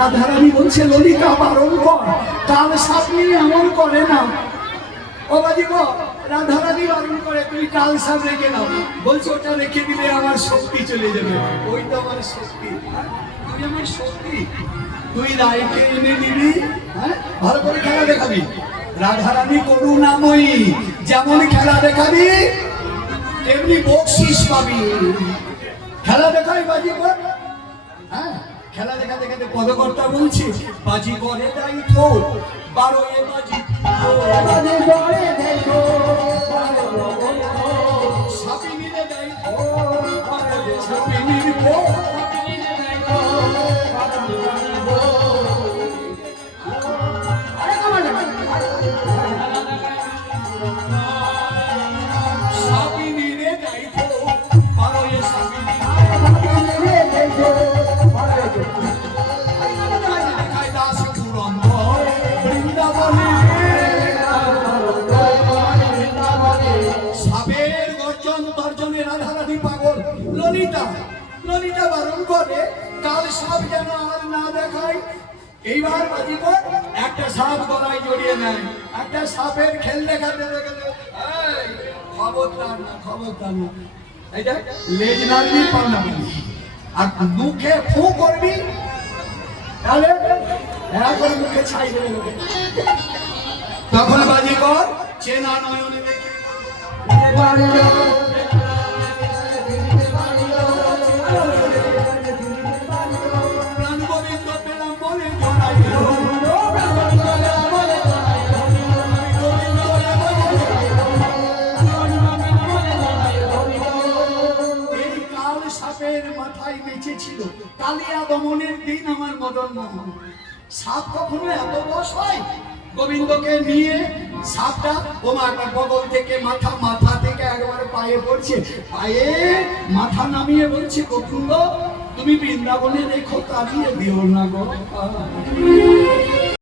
রাধারানী বলছে ললিতা বারণ কর, কাল সাপ নিয়ে এমন করে না। ও বাজি গো, রাধারানী বারণ করে তুই কাল সাপ রেখে নাও। বলছে ওটা রেখে দিলে আমার শক্তি চলে যাবে। ওই তো আমার শক্তি, তুই আমার শক্তি, তুই রায়কে এনে দিবি, হ্যাঁ ভালো করে খেলা দেখাবি। রাধারানী করুণাময়ী, যেমন খেলা দেখাবি তেমনি বকশিস পাবি। খেলা দেখাই বাজি কর, হ্যাঁ খেলা দেখা দেখাতে পদকর্তা বলছে বাজি করে যাই তো 12 বাজি সাপিনীরে যাই তো সাপিনীর ললিতা ললিতা বারণ করে কাল সাপ যেন আর না দেখায়। এইবার বাজিকর একটা সাপ গলায় জড়িয়ে নেয়, একটা সাপের খেল দেখাতে গেলে খবরদার না, খবরদার না, এইটা লেজ নাড়বি পাল্লা আর মুখে ফু করবি, তাহলে করে মুখে ছাই দেবে। তখন বাজিকর চেনা নয়নে মাথায় বেঁচে ছিল কালিয়া দমনের দিন আমার মদন মোহন। সাপ কখনো এত বস হয়? গোবিন্দকে নিয়ে সাপটা ওমার বগল থেকে মাথা থেকে একবারে পায়ে পড়ছে, পায়ে মাথা নামিয়ে বলছে গোবিন্দ তুমি বৃন্দাবনে রেখো, তাড়িয়ে দিও না গো।